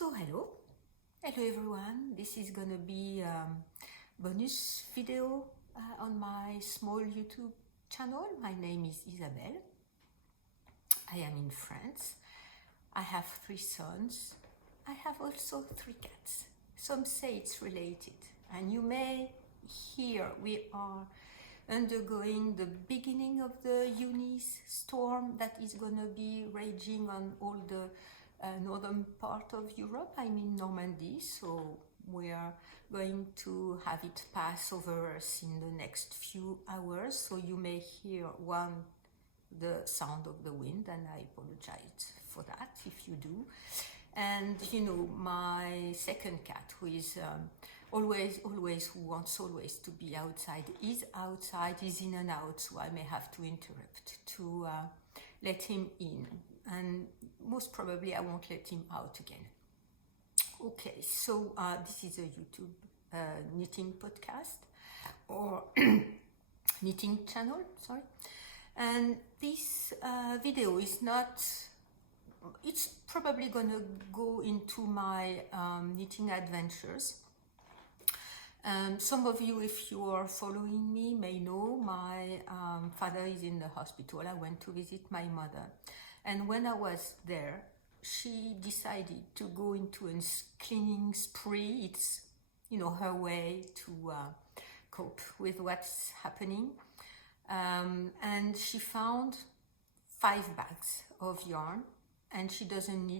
Hello everyone, this is gonna be a bonus video on my small YouTube channel. My name is Isabelle. I am in France. I have 3 sons. I have also 3 cats. Some say it's related, and you may hear we are undergoing the beginning of the Eunice storm that is gonna be raging on all the northern part of Europe. I'm in Normandy, so we are going to have it pass over us in the next few hours. So you may hear the sound of the wind, and I apologize for that if you do. And you know, my second cat, who is who wants always to be outside, is outside, is in and out, so I may have to interrupt to let him in, and most probably I won't let him out again. Okay, so this is a YouTube knitting podcast or knitting channel, sorry. And this video is not, it's probably gonna go into my knitting adventures. Some of you, if you are following me, may know my father is in the hospital. I went to visit my mother, and when I was there, she decided to go into a cleaning spree. It's, you know, her way to cope with what's happening. And she found 5 bags of yarn, and she doesn't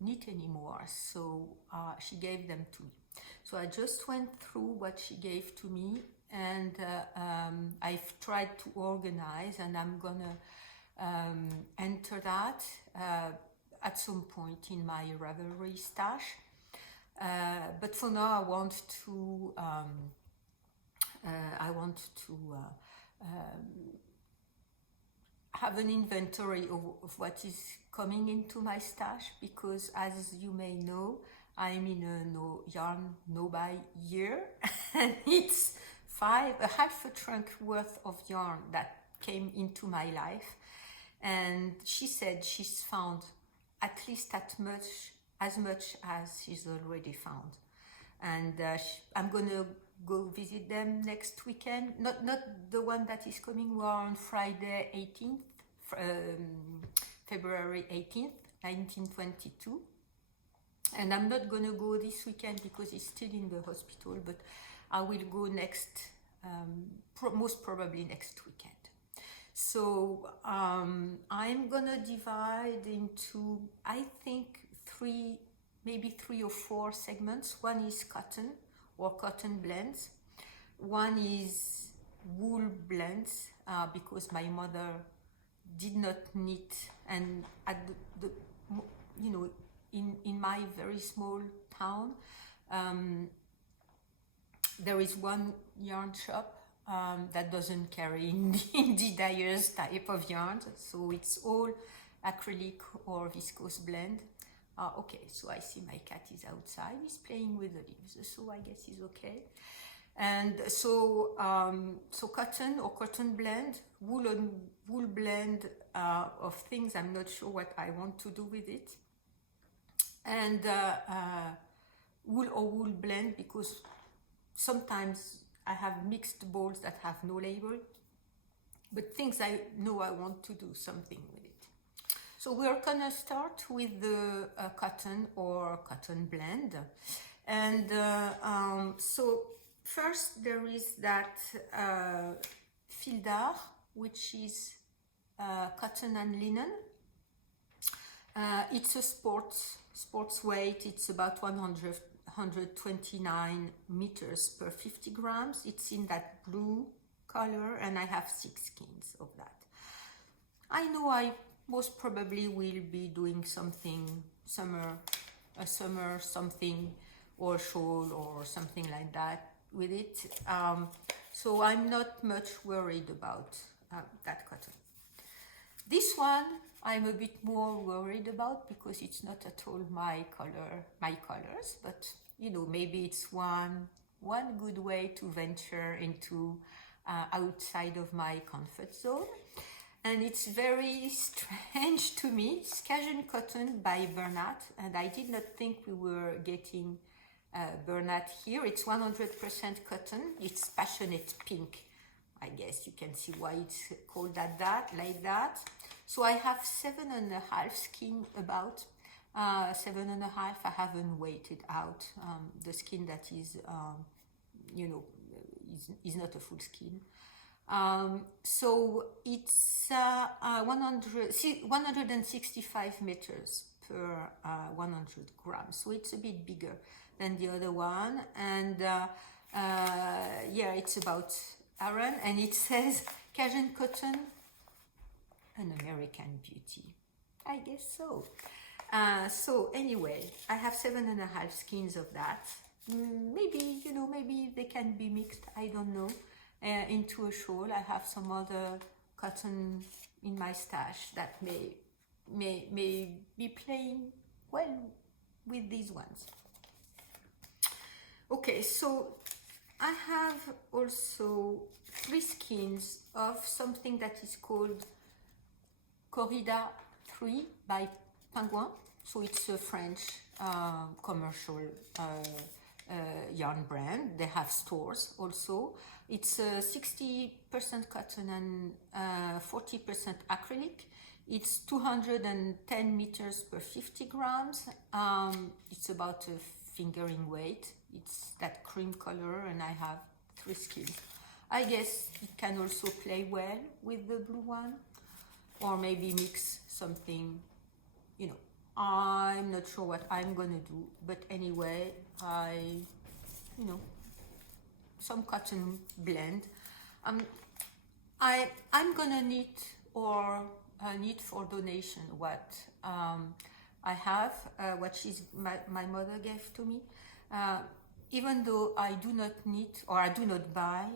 knit anymore, so she gave them to me. So I just went through what she gave to me, and I've tried to organize, and I'm gonna enter that at some point in my Ravelry stash. But for now, I want to have an inventory of what is coming into my stash, because as you may know, I'm in a yarn no-buy year, and it's half a trunk worth of yarn that came into my life. And she said she's found at least as much as she's already found. And I'm gonna go visit them next weekend. Not the one that is coming. We are on Friday 18th, February 18th, 1922. And I'm not gonna go this weekend because he's still in the hospital, but I will go next, most probably next weekend. So I'm gonna divide into, I think, maybe 3 or 4 segments. One is cotton or cotton blends. One is wool blends, because my mother did not knit, and at the you know, in my very small town, there is one yarn shop that doesn't carry indie dyers type of yarn, so it's all acrylic or viscose blend. Okay, so I see my cat is outside, he's playing with the leaves, so I guess he's okay. And so cotton or cotton blend, wool blend of things. I'm not sure what I want to do with it. And wool or wool blend, because sometimes I have mixed balls that have no label, but things I know I want to do something with it. So we're gonna start with the cotton or cotton blend. And so first there is that fil d'art, which is cotton and linen. It's a sports weight. It's about 129 meters per 50 grams. It's in that blue color, and I have 6 skeins of that. I know I most probably will be doing something a summer something, or shawl or something like that with it. So I'm not much worried about that cotton. This one I'm a bit more worried about, because it's not at all my colors, but you know, maybe it's one good way to venture into outside of my comfort zone. and it's very strange to me. It's Cajun Cotton by Bernat, and I did not think we were getting Bernat here. It's 100% cotton. It's passionate pink. I guess you can see why it's called like that. So I have 7.5 skin about. 7.5. I haven't weighted out the skin that is, you know, is not a full skin. So it's 165 meters per 100 grams. So it's a bit bigger than the other one. And yeah, it's about Aran, and it says Cajun Cotton, an American beauty. I guess so. So anyway, I have 7.5 skins of that. Maybe, you know, maybe they can be mixed, I don't know, into a shawl. I have some other cotton in my stash that may be playing well with these ones. Okay, so I have also 3 skins of something that is called Corrida 3 by Penguin. So it's a French commercial yarn brand. They have stores also. It's 60% cotton and 40% acrylic. It's 210 meters per 50 grams. It's about a fingering weight. It's that cream color, and I have 3 skins. I guess it can also play well with the blue one, or maybe mix something, you know. I'm not sure what I'm gonna do, but anyway, you know, some cotton blend. I'm gonna need for donation what I have, what my mother gave to me. Even though I do not need, or I do not buy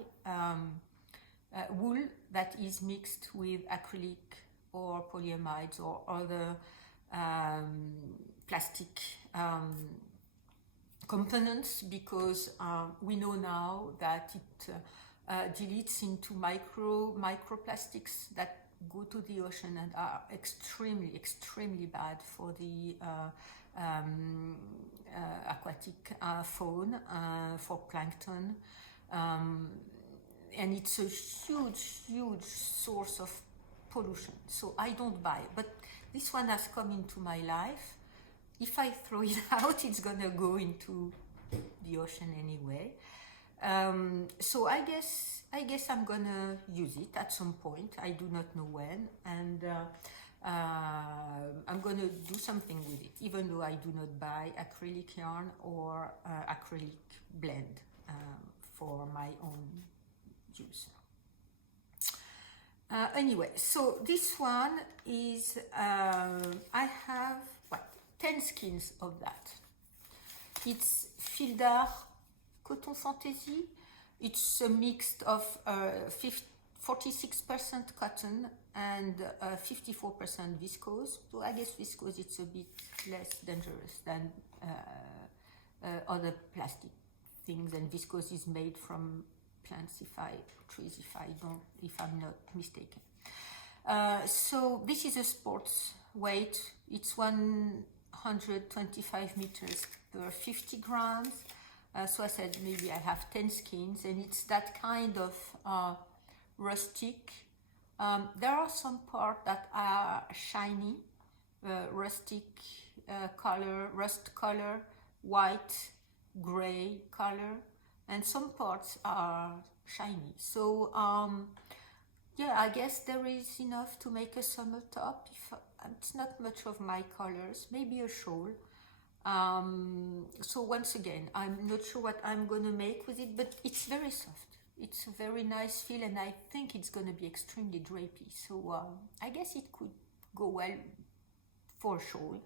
wool that is mixed with acrylic or polyamides or other plastic components, because we know now that it deletes into microplastics that go to the ocean and are extremely bad for the aquatic fauna, for plankton, and it's a huge source of pollution. So I don't buy, but this one has come into my life. If I throw it out, it's gonna go into the ocean anyway. So I guess I'm gonna use it at some point. I do not know when, and I'm gonna do something with it, even though I do not buy acrylic yarn or acrylic blend for my own use. Anyway, so this one is, I have 10 skeins of that. It's Fil d'Art Coton Fantaisie. It's a mix of 46% cotton and 54% viscose. So I guess viscose it's a bit less dangerous than other plastic things, and viscose is made from plants, trees, if I'm not mistaken. So this is a sports weight. It's 125 meters per 50 grams. So I said maybe I have 10 skeins, and it's that kind of rustic. There are some parts that are shiny, rustic color, rust color, white, gray color, and some parts are shiny. So yeah, I guess there is enough to make a summer top. If it's not much of my colors, maybe a shawl. So once again, I'm not sure what I'm gonna make with it, but it's very soft. It's a very nice feel, and I think it's gonna be extremely drapey. So I guess it could go well for a shawl.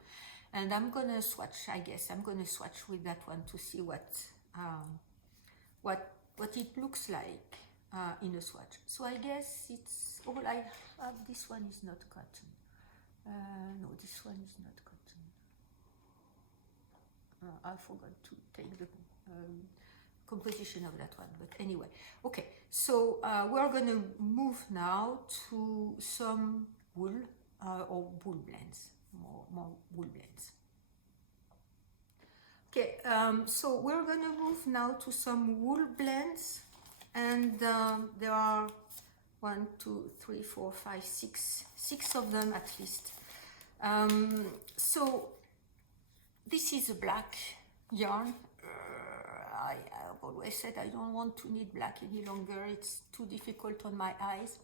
And I'm gonna swatch. I guess I'm gonna swatch with that one to see what it looks like in a swatch. So I guess it's all I have. This one is not cotton. No, this one is not cotton. I forgot to take the composition of that one, but anyway. Okay, so we're going to move now to some wool or wool blends, more wool blends. Okay, so we're going to move now to some wool blends, and there are 1, 2, 3, 4, 5, 6 of them at least. So this is a black yarn. I've always said I don't want to knit black any longer. It's too difficult on my eyes.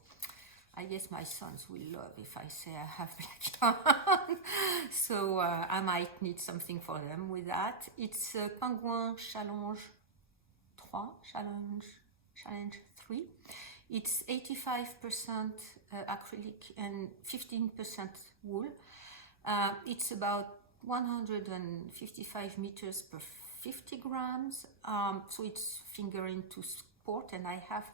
I guess my sons will love if I say I have black yarn. So I might need something for them with that. It's Penguin Challenge 3. It's 85% acrylic and 15% wool. It's about 155 meters per 50 grams. So it's fingering to sport, and I have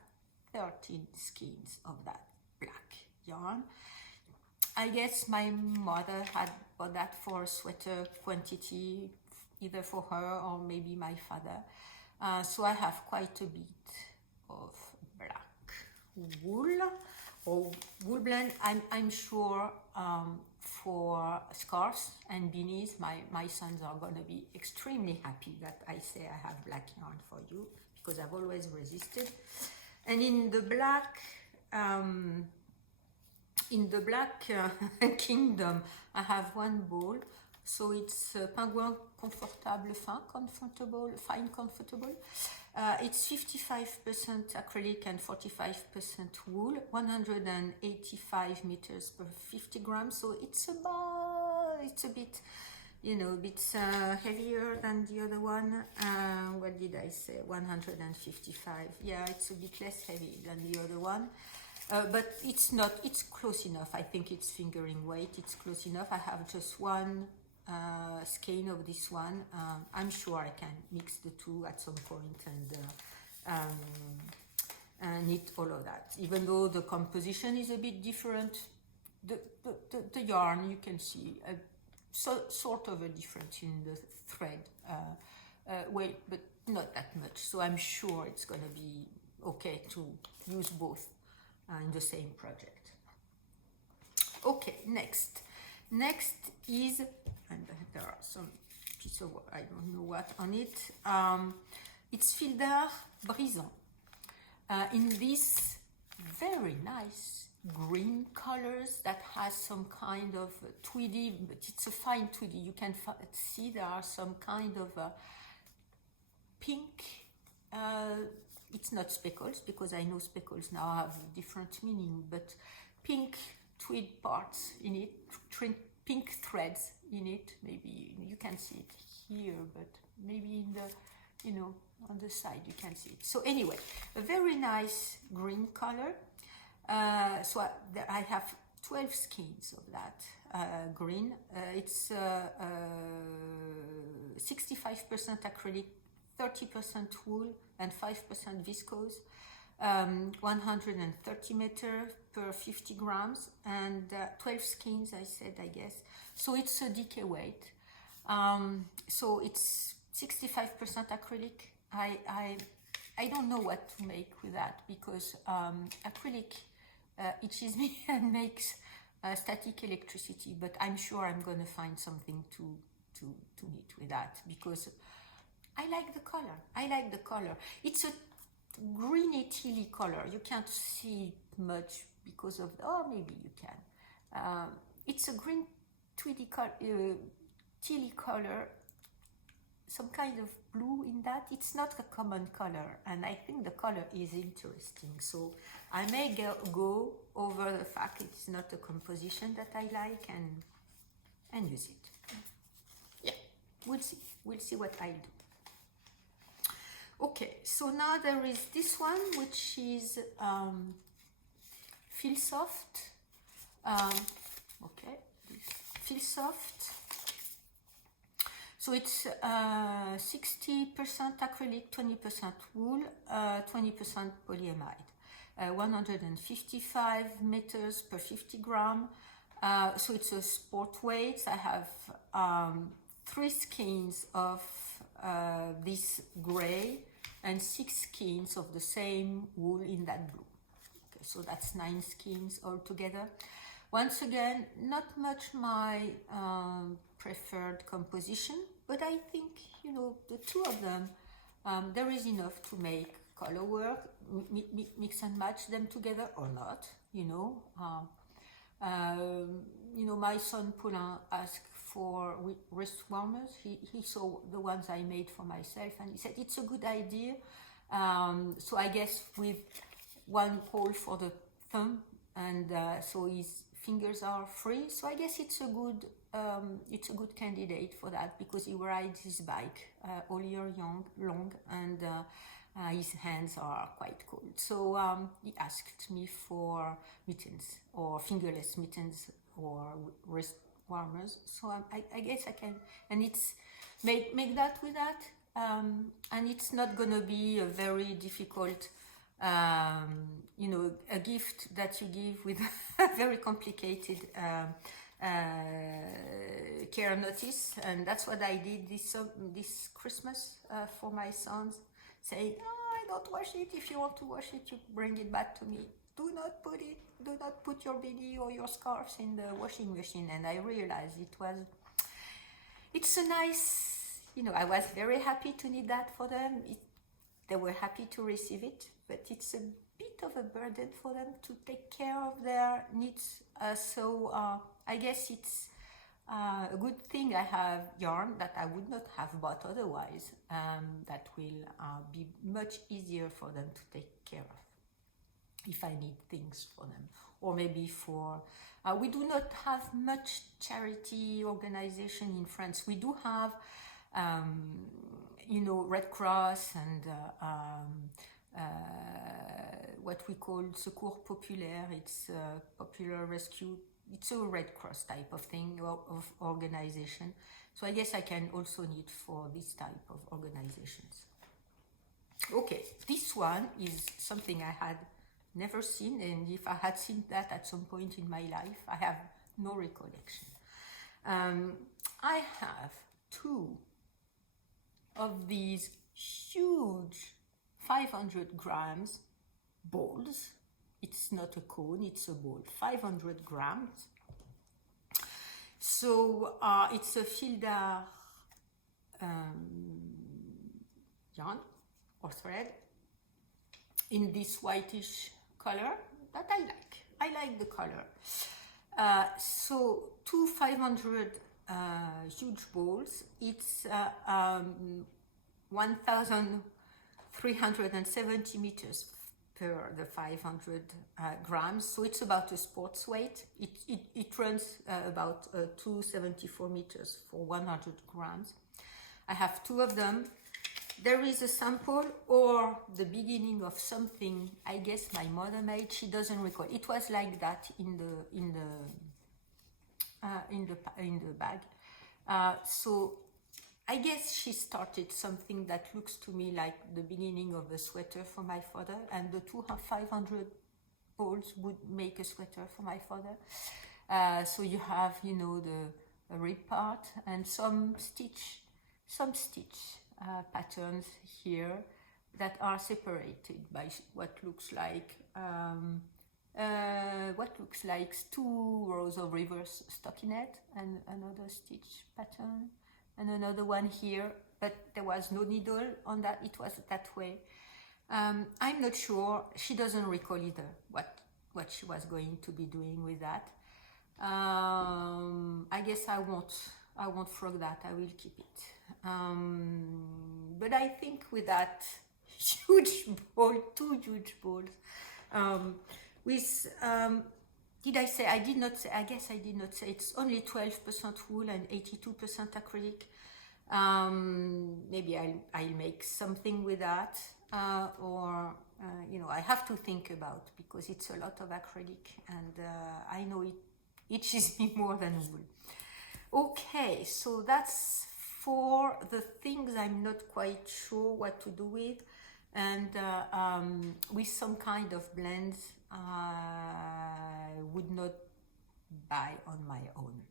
13 skeins of that black yarn. I guess my mother had bought that for a sweater quantity, either for her or maybe my father. So I have quite a bit of black wool or wool blend. I'm sure for scarves and beanies, my sons are going to be extremely happy that I say I have black yarn for you, because I've always resisted. And in the black kingdom, I have one ball. So it's Penguin Confortable Fine Comfortable. It's 55% acrylic and 45% wool, 185 meters per 50 grams. So it's a bit, heavier than the other one. What did I say? 155. Yeah, it's a bit less heavy than the other one. But it's close enough. I think it's fingering weight. It's close enough. I have just one skein of this one. I'm sure I can mix the two at some point and knit all of that. Even though the composition is a bit different, the yarn, you can see sort of a difference in the thread weight, but not that much. So I'm sure it's going to be okay to use both in the same project. Okay, next is, and there are some piece of, I don't know what on it. It's Fil d'Art Brisant in this very nice green colors that has some kind of tweedy, but it's a fine tweedy. You can see there are some kind of pink. It's not speckles, because I know speckles now have different meaning, but pink tweed parts in it, pink threads in it. Maybe you can see it here, but maybe in the, on the side you can see it. So anyway, a very nice green color. So I have 12 skeins of that green. It's 65% acrylic, 30% wool, and 5% viscose. 130 meters per 50 grams, and 12 skeins, I said, I guess. So it's a decay weight. So it's 65% acrylic. I don't know what to make with that, because acrylic itches me and makes static electricity, but I'm sure I'm going to find something to knit with that, because I like the color. It's a greeny tealy color. You can't see much because of, maybe you can. It's a green tweedy color, tealy color, some kind of blue in that. It's not a common color, and I think the color is interesting. So I may go over the fact it's not a composition that I like and use it. Yeah, we'll see what I do. Okay, so now there is this one, which is Feel Soft. Okay, Feel Soft. So it's 60% acrylic, 20% wool, 20% polyamide. 155 meters per 50 gram. So it's a sport weight. I have 3 skeins of this gray and 6 skeins of the same wool in that blue. Okay, so that's 9 skeins altogether. Once again, not much my preferred composition, but I think, you know, the two of them, there is enough to make color work, mix and match them together or not, you know. You know, my son Paulin asked for wrist warmers. He saw the ones I made for myself and he said it's a good idea. So I guess with one hole for the thumb, and so his fingers are free. So I guess it's a good candidate for that, because he rides his bike all year long, and his hands are quite cold. So he asked me for mittens, or fingerless mittens, or wrist warmers. So I guess I can, and it's make that with that, and it's not gonna be a very difficult, you know, a gift that you give with a very complicated care notice. And that's what I did this Christmas for my sons, saying, oh, I don't wash it. If you want to wash it, you bring it back to me. Do not put your beanie or your scarves in the washing machine. And I realized it's a nice, you know, I was very happy to need that for them. They were happy to receive it, but it's a bit of a burden for them to take care of their needs. So I guess it's a good thing I have yarn that I would not have bought otherwise, that will be much easier for them to take care of if I need things for them. Or maybe for, we do not have much charity organization in France. We do have, you know, Red Cross and what we call Secours Populaire. It's popular rescue. It's a Red Cross type of thing, of organization. So I guess I can also need for this type of organizations. Okay, this one is something I had never seen, and if I had seen that at some point in my life, I have no recollection. I have 2 of these huge 500 grams balls. It's not a cone, it's a ball, 500 grams. So it's a fil d'art yarn or thread in this whitish color that I like. I like the color. So 2 500 huge balls. It's 1,370 meters per the 500 grams. So it's about a sports weight. It runs about 274 meters for 100 grams. I have 2 of them. There is a sample or the beginning of something I guess my mother made. She doesn't recall. It was like that in the bag. So I guess she started something that looks to me like the beginning of a sweater for my father, and the 500 balls would make a sweater for my father. So you have, you know, the rib part and some stitch patterns here that are separated by what looks like 2 rows of reverse stockinette and another stitch pattern and another one here, but there was no needle on that. It was that way. I'm not sure. She doesn't recall either what she was going to be doing with that. I guess I won't frog that. I will keep it. But I think with that huge ball, 2 huge balls, with did I say? I did not say. I guess I did not say. It's only 12% wool and 82% acrylic. Maybe I'll make something with that, or you know, I have to think about, because it's a lot of acrylic, and I know it itches me more than wool. Okay, so that's for the things I'm not quite sure what to do with, and with some kind of blends I would not buy on my own.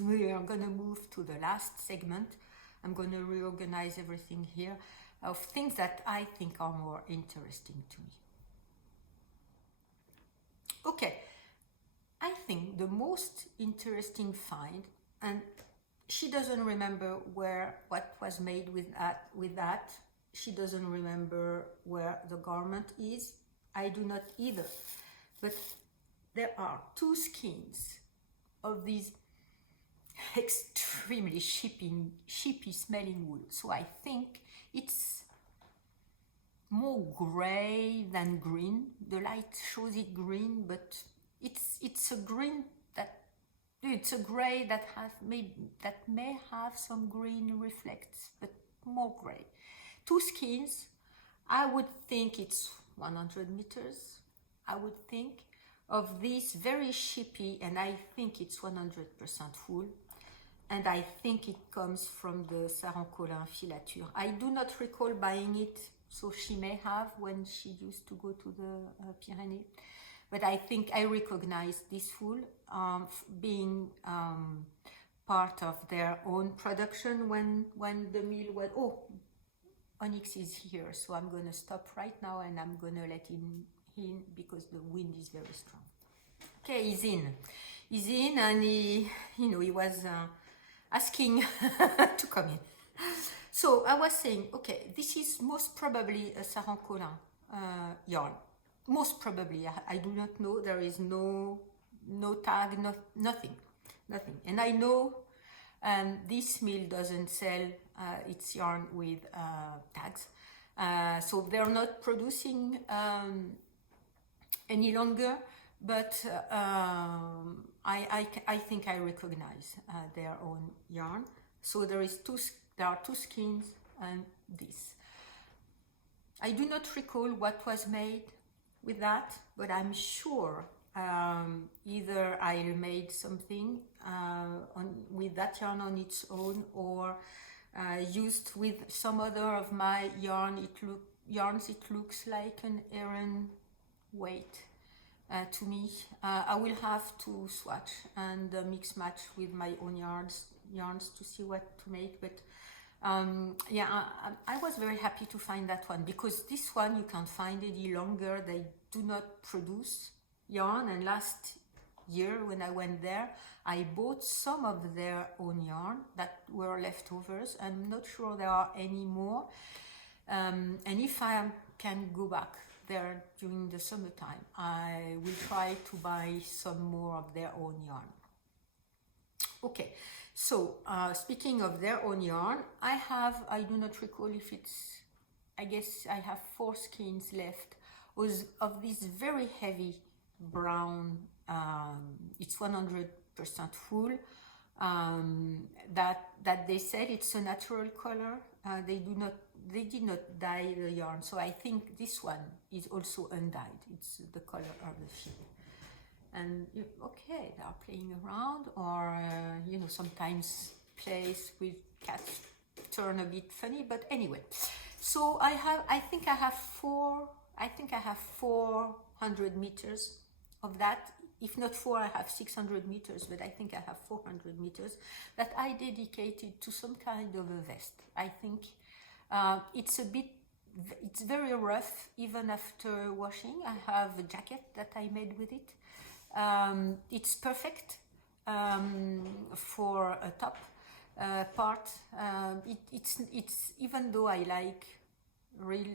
We are gonna move to the last segment. I'm gonna reorganize everything here. of things that I think are more interesting to me. Okay, I think the most interesting find, and she doesn't remember what was made with that. She doesn't remember where the garment is. I do not either. But there are two skins of these extremely sheepy smelling wool. So I think it's more gray than green. The light shows it green, but it's a green that it's a gray that may have some green reflects, but more gray. Two skins. I would think it's 100 meters. I would think of this very sheepy, and I think it's 100% wool. And I think it comes from the Saint Bertrand filature. I do not recall buying it, so she may have when she used to go to the Pyrenees. But I think I recognize this wool being part of their own production when the mill was. Oh, Onyx is here, so I'm going to stop right now and I'm going to let him in because the wind is very strong. Okay, he's in, and he was asking to come in. So I was saying, okay, this is most probably a Saint Bertrand yarn. Most probably, I do not know. There is no tag, nothing. And I know this mill doesn't sell its yarn with tags, so they're not producing any longer. But I think I recognize their own yarn. So there are two skins and this. I do not recall what was made with that, but I'm sure either I made something with that yarn on its own, or used with some other of my yarns. It looks like an Aran weight to me. I will have to swatch and mix match with my own yarns to see what to make. But yeah, I was very happy to find that one, because this one you can't find any longer. They do not produce yarn, and last year when I went there, I bought some of their own yarn that were leftovers. I'm not sure there are any more, and if I can go back there during the summertime, I will try to buy some more of their own yarn. Okay, so speaking of their own yarn, I do not recall if it's, I guess I have 4 skeins left of this very heavy brown, it's 100% wool, that they said it's a natural color. They did not dye the yarn, so I think this one is also undyed. It's the color of the sheep. And okay, they are playing around, or sometimes plays with cats turn a bit funny, but anyway. So I think I have 400 meters of that. If not 4, I have 600 meters, but I think I have 400 meters that I dedicated to some kind of a vest. I think it's very rough even after washing. I have a jacket that I made with it. It's perfect for a top part. It's even though I like real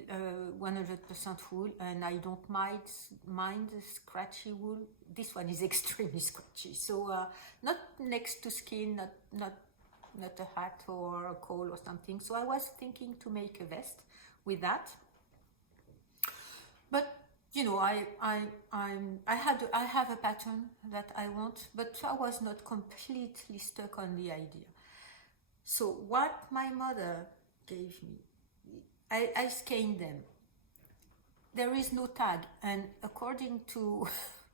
100% wool, and I don't mind the scratchy wool, this one is extremely scratchy. So not next to skin, not a hat or a coal or something. So I was thinking to make a vest with that, but I have a pattern that I want, but I was not completely stuck on the idea. So what my mother gave me, I scanned them. There is no tag, and according to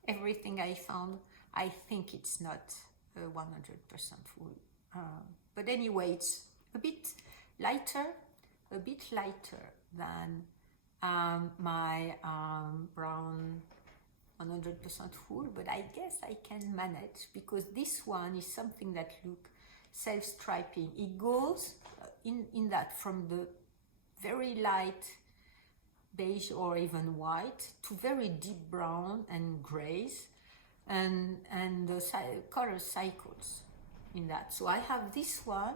everything I found, I think it's not 100% wool. But anyway, it's a bit lighter than my brown 100% wool, but I guess I can manage, because this one is something that looks self-striping. It goes in that from the very light beige or even white to very deep brown and grays, and the color cycles in that. So I have this one.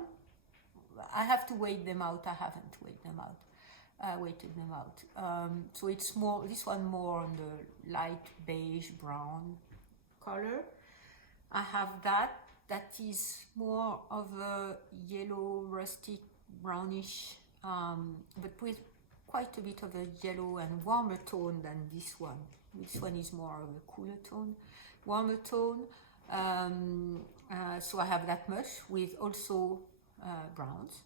I have to wait them out. I haven't waited them out. So it's more, this one more on the light beige brown color. I have that is more of a yellow rustic brownish, but with quite a bit of a yellow and warmer tone than this one. This one is more of a cooler tone, warmer tone. So I have that much with also browns.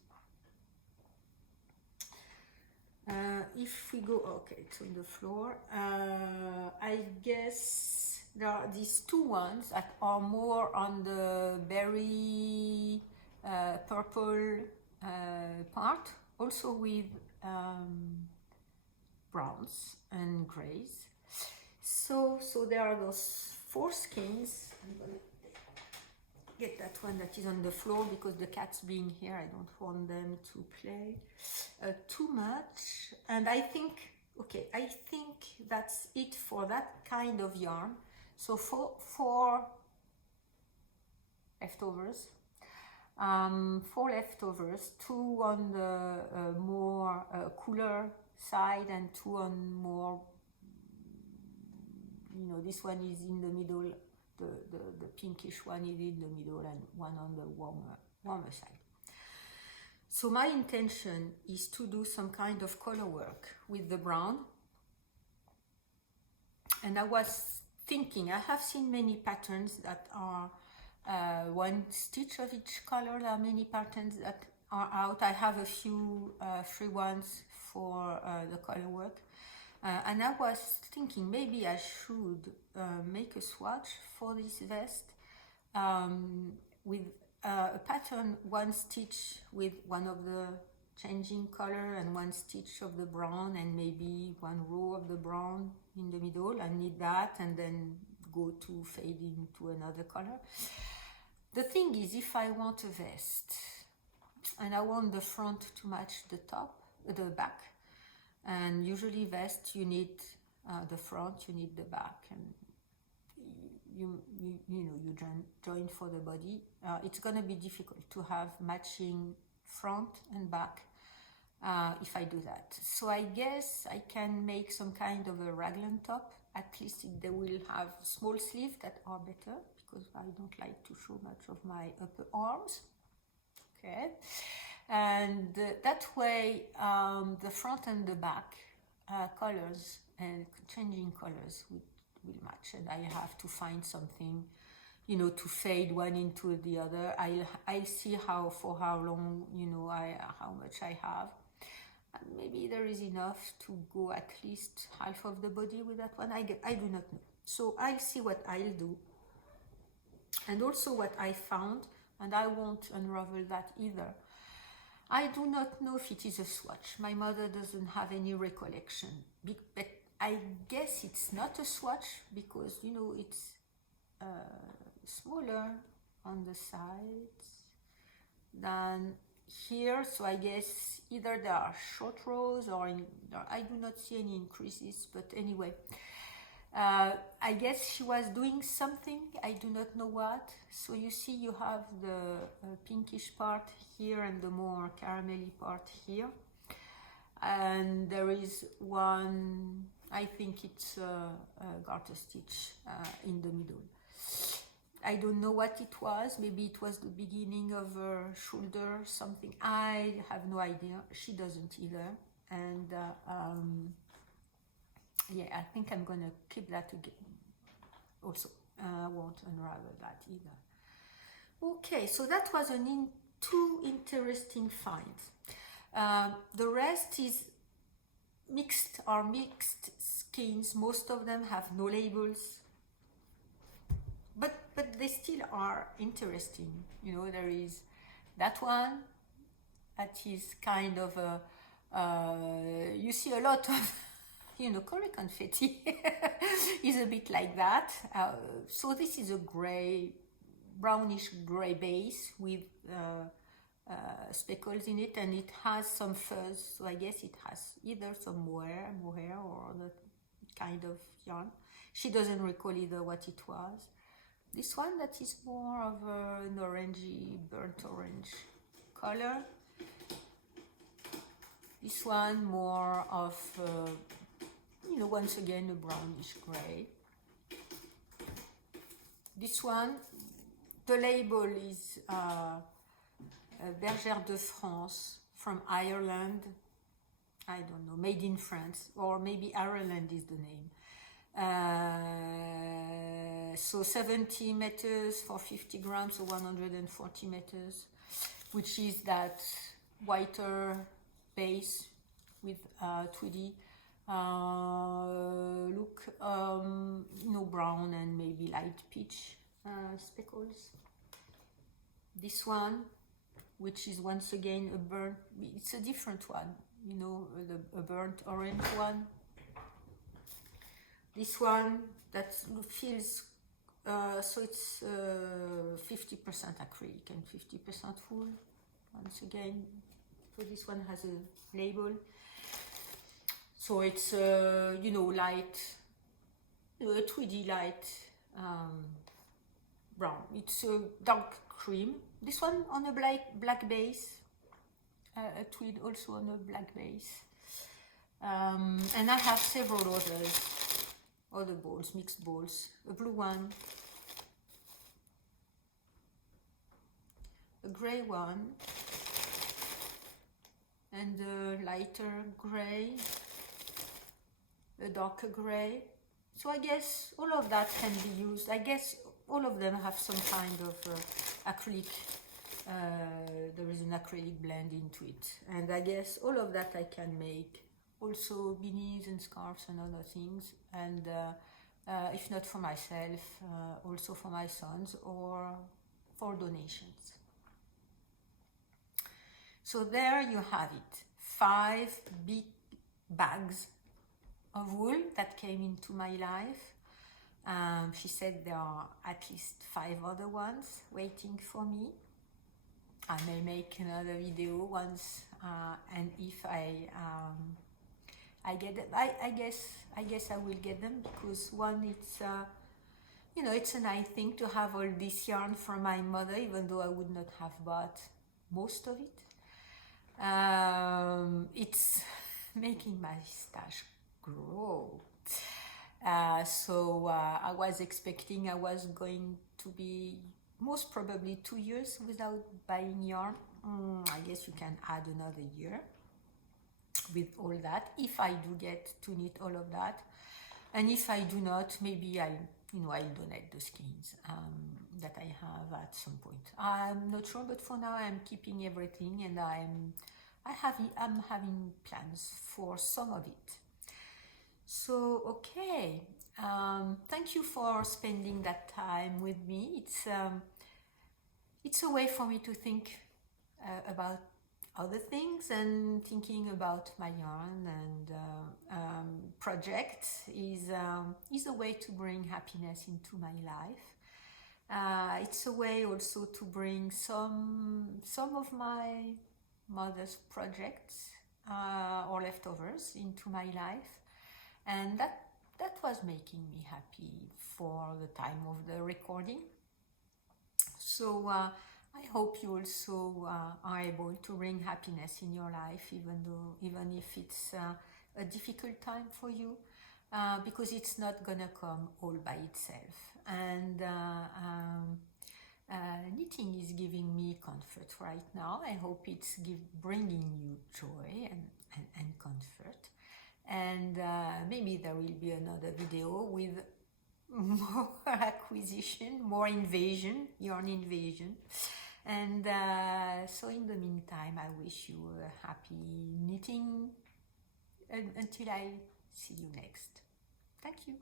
If we go, okay, it's on the floor. I guess there are these two ones that are more on the berry purple part, also with browns and grays. So there are those four skeins. I'm gonna get that one that is on the floor because the cats being here, I don't want them to play too much. And I think, okay, I think that's it for that kind of yarn. So four leftovers, two on the more cooler side and two on more, you know, this one is in the middle, the pinkish one is in the middle, and one on the warmer side. So my intention is to do some kind of color work with the brown. And I was thinking, I have seen many patterns that are one stitch of each color. There are many patterns that are out. I have a few free ones for the color work. And I was thinking maybe I should make a swatch for this vest with a pattern, one stitch with one of the changing color and one stitch of the brown and maybe one row of the brown in the middle. I need that, and then go to fading to another color. The thing is, if I want a vest and I want the front to match the top, the back, and usually vest you need the front, you need the back, and you know, you join for the body. It's gonna be difficult to have matching front and back if I do that. So I guess I can make some kind of a raglan top. At least they will have small sleeves that are better, because I don't like to show much of my upper arms. Okay. And that way the front and the back colors and changing colors will match, and I have to find something, you know, to fade one into the other. I'll see for how long, you know, how much I have, and maybe there is enough to go at least half of the body with that one. I do not know, so I'll see what I'll do, and also what I found, and I won't unravel that either. I do not know if it is a swatch. My mother doesn't have any recollection, but I guess it's not a swatch because, you know, it's smaller on the sides than here. So I guess either there are short rows or I do not see any increases, but anyway. I guess she was doing something, I do not know what. So you see, you have the pinkish part here and the more caramelly part here, and there is one, I think it's a garter stitch in the middle. I don't know what it was. Maybe it was the beginning of her shoulder, something. I have no idea. She doesn't either. And yeah, I think I'm gonna keep that again. Also, I won't unravel that either. Okay, so that was two interesting finds. The rest is mixed skeins. Most of them have no labels, but they still are interesting. You know, there is that one that is kind of a, you see a lot of, you know, curry confetti is a bit like that. So this is a gray, brownish gray base with speckles in it, and it has some fuzz, so I guess it has either some mohair or other kind of yarn. She doesn't recall either what it was. This one that is more of an orangey, burnt orange color. This one more of, you know, once again a brownish gray. This one, the label is Bergère de France from Ireland. I don't know, made in France, or maybe Ireland is the name. So 70 meters for 50 grams, so 140 meters, which is that whiter base with tweedy look, no brown and maybe light peach speckles. This one, which is once again a burnt, it's a different one, you know, a burnt orange one. This one that feels, so it's 50% acrylic and 50% wool. Once again, so this one has a label. So it's, you know, light, a tweedy light brown. It's a dark cream. This one on a black base, a tweed also on a black base. And I have several other balls, mixed balls. A blue one, a gray one, and a lighter gray, a darker gray. So I guess all of that can be used. I guess all of them have some kind of acrylic, there is an acrylic blend into it. And I guess all of that I can make. Also beanies and scarves and other things. And if not for myself, also for my sons or for donations. So there you have it. 5 big bags of wool that came into my life. She said there are at least 5 other ones waiting for me. I may make another video once, and if I get them, I guess I will get them, because one, it's you know, it's a nice thing to have all this yarn from my mother, even though I would not have bought most of it. It's making my stash grow. So I was expecting I was going to be most probably 2 years without buying yarn. I guess you can add another year with all that, if I do get to knit all of that. And if I do not, maybe I'll donate the skeins that I have at some point. I'm not sure, but for now I'm keeping everything, and I'm having plans for some of it. So okay, thank you for spending that time with me. It's a way for me to think about other things, and thinking about my yarn and projects is a way to bring happiness into my life. It's a way also to bring some of my mother's projects or leftovers into my life, and that was making me happy for the time of the recording. So I hope you also are able to bring happiness in your life, even if it's a difficult time for you, because it's not gonna come all by itself. And knitting is giving me comfort right now. I hope it's bringing you joy and comfort. And maybe there will be another video with more acquisition, more invasion, yarn invasion. And so in the meantime, I wish you a happy knitting until I see you next. Thank you.